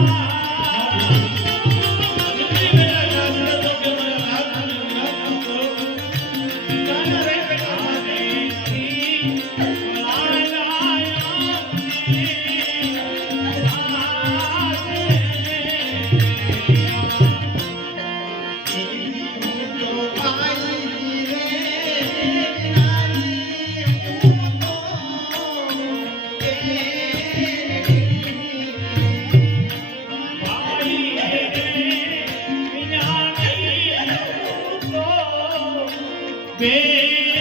Yeah. Amen.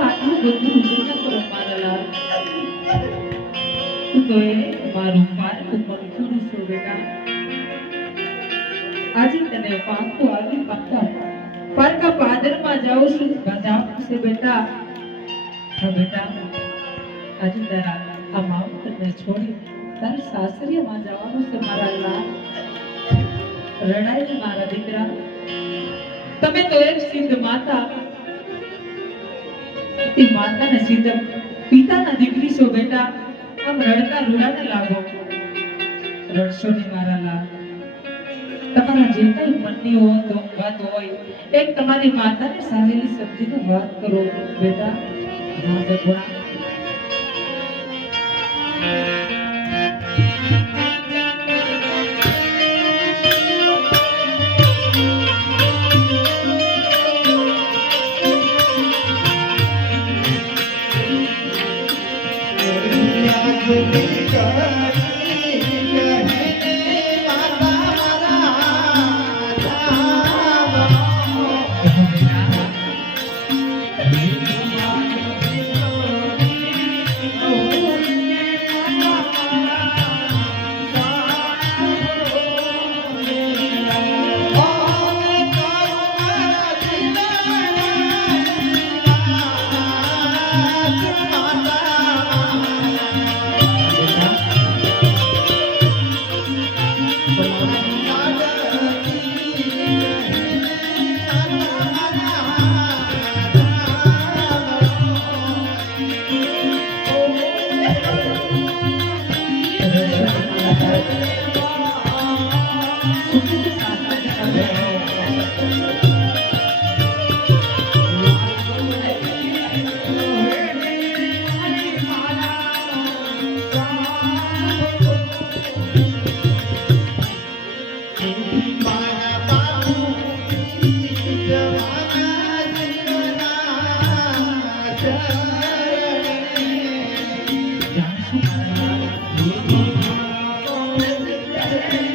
આટલું બધું ઊંધું ન કરો મારા મારું પારકું પડખું છું બેટા આજે તને પાકું આવી પાકા પારકા પાદરમાં જાઉં છું જાઉં છે બેટા હા બેટા તારા આ છોડી સાસરીમાં જવાનું છે મારા લાલ રડાય મારા દીકરા તમે તો એક સિદ્ધ માતા. તે માતાને સિદ્ધ પિતાના દીકરી છો બેટા, આમ રડતા રૂડાને લાગો. રડશો ને મારા લાલ તમારા જે કઈ મનની હોય વાત હોય. એક તમારી માતાને સામેલી સમજીને વાત કરો, બેટા. ભગવાન. Yeah. વહે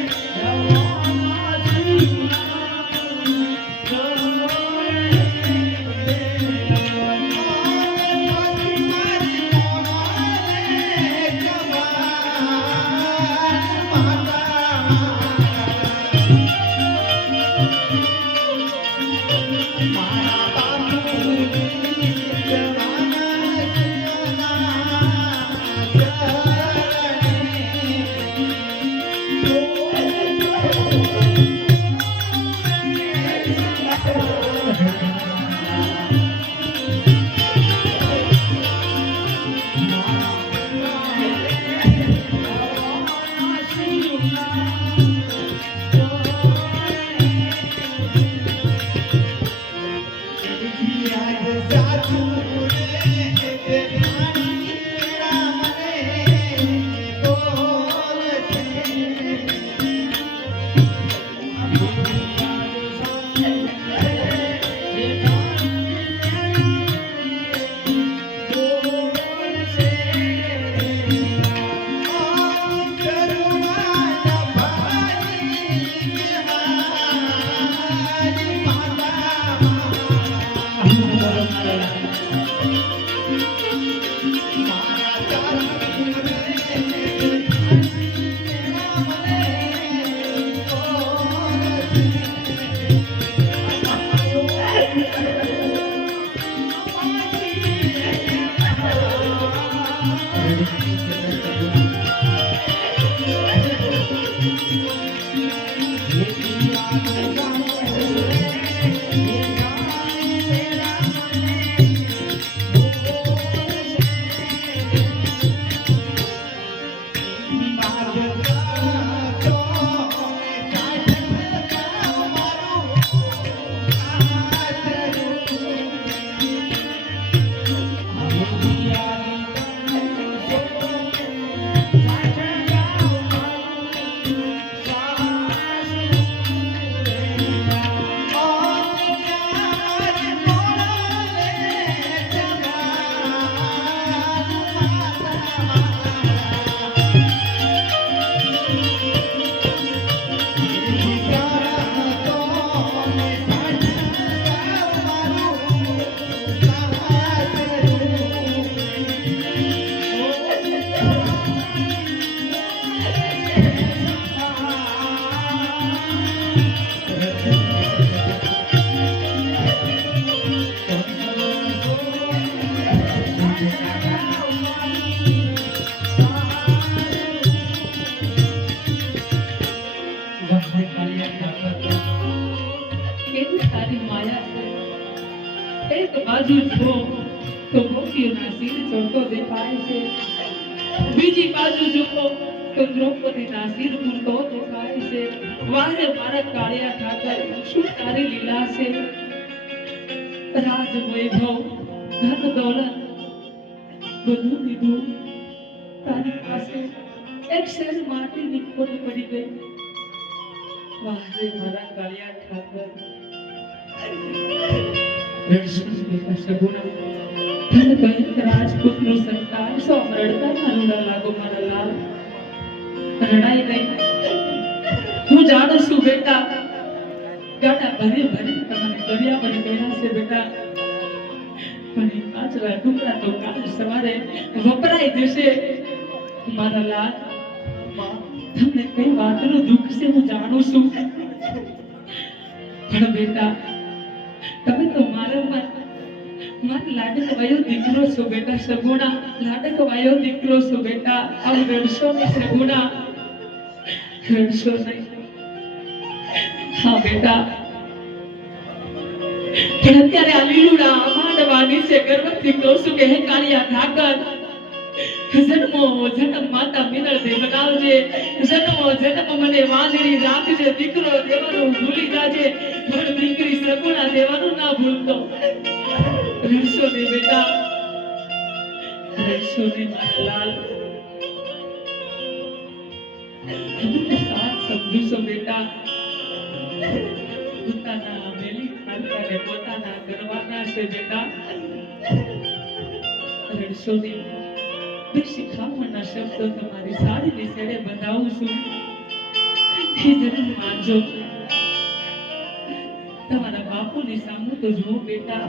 તારી માયા છે એક બાજુ જો તો ગોપીઓના શિર ચડતો દેખાય છે. બીજી બાજુ જો તો દ્રૌપદીના શિર મૂરતો દેખાય છે. વારે મારા કાળિયા ઠાકર શું તારી લીલા છે. રાજ વૈભવ ધન દોલત બધું દીધું તારી પાસે. એક શેર માટીની ખોટ પડી ગઈ. વાહ રે મારા કાળિયા ઠાકર. રાજપૂતનું સંતાન મારા લાલ રડાઈ તમને કઈ વાતનું દુઃખ છે હું જાણું છું પણ બેટા તમે તો મારા મન લાડક વાયો દીકરો છો બેટા સગુણા. લાડક વાયો દીકરો છો બેટા. આવ રડશો ને સગુણા. રડશો નહીં. હા, બેટા. પણ અત્યારે આ લીલુડા માંડવાની છે. ગર્વથી કહું છું કે હે કાળિયા ઢાકર, જન્મો, જન્મ માતા મિનળ દે બનાવજે. જન્મો, જન્મ મને વાંદળી રાખજે. દીકરો દેવાનું ભૂલી જાજે. પણ દીકરી સગુણા દેવાનું ના ભૂલતો. રહેશો ને બેટા. રહેશો ને મારા લાલ સાથ સમજો બેટા. પોતાના મેલી હાલકાને પોતાના કરવાના છે બેટા. રહેશો ને. બે શબ્દો તમારી સારી રીતે બંધાવું છું. એ જરૂર માનજો. તમારા બાપુની સામું તો જુઓ બેટા.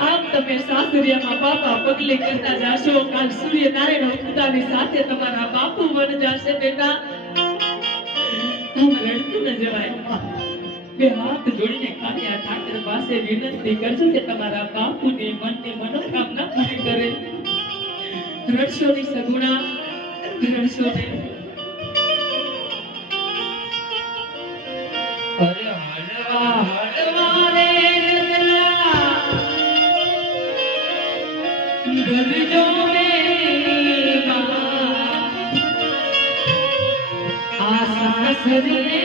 આમ તમે સાસરિયામાં બાપા પગલે કરતા જાશો, કાલ સૂર્યનારાયણ ઉગતાની સાથે તમારા બાપુ બન જાશે બેટા. આમ રડતું ન જવાય. બે હાથ જોડીને કાળિયા ઠાકર પાસે વિનંતી કરજો કે તમારા બાપુની મનની મનોકામના પૂરી કરે. રડશો ની સગુણા, રડશો નહીં. baby.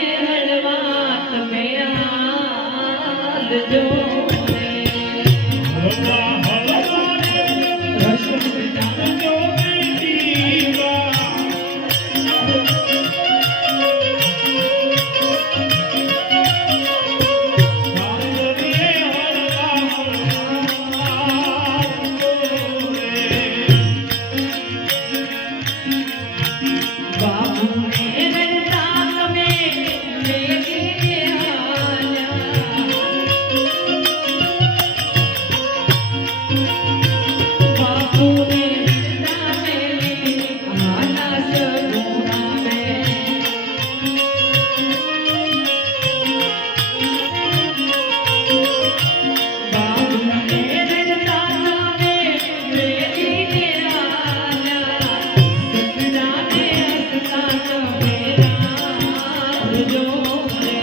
રાખજો